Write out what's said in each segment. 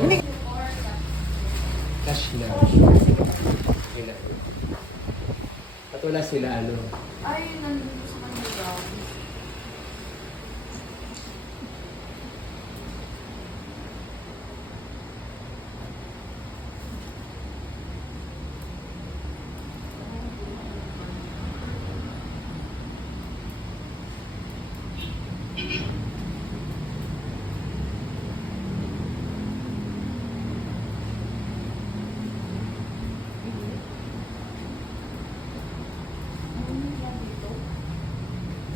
Hindi. Cash na. Sila. At wala sila ano. Ay, nandun sa kanila.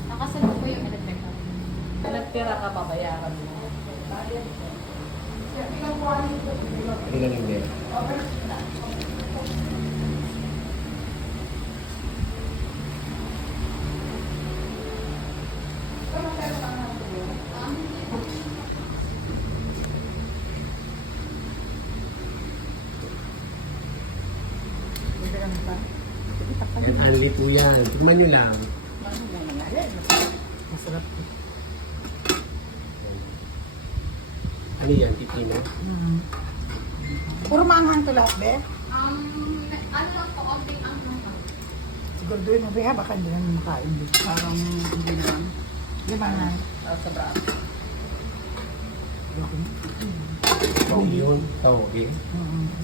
Nakasagot ko yung electrical. Nagtira ka, babayaran mo. Ilan lang din. Yan, only po yan. Tignan nyo lang. Masarap. Ano yan, pipino? Puro maanghang to lahat, be. Ano lang po, konting ang naman. Siguro doon mo, be, ha? Baka hindi naman makain, be. Parang hindi naman. Di ba nga? Sa braso. Oh, yun. Tawag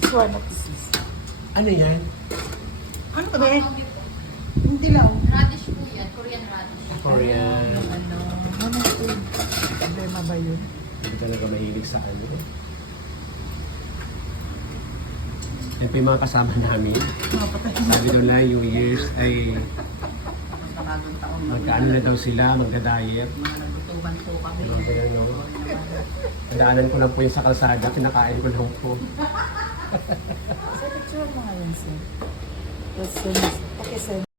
Swan of disease. Ano yan? Ano to, be? Ang po. Hindi lang. Radish po yan, Korean radish. Korean. Ano? Ano ito? Problema ba yun? Hindi talaga mahilig sa ano. Yan po yung mga kasama namin. Sabi daw na yung years ay Panagong taon na. magkaano na daw sila, magda-diet. Mga nagutuban po kami. Mga ganun, no? Nadaanan ko lang po yung sa kalsada, pinakain ko lang po. Sa picture mo ngayon, sir. Tapos, okay, sir.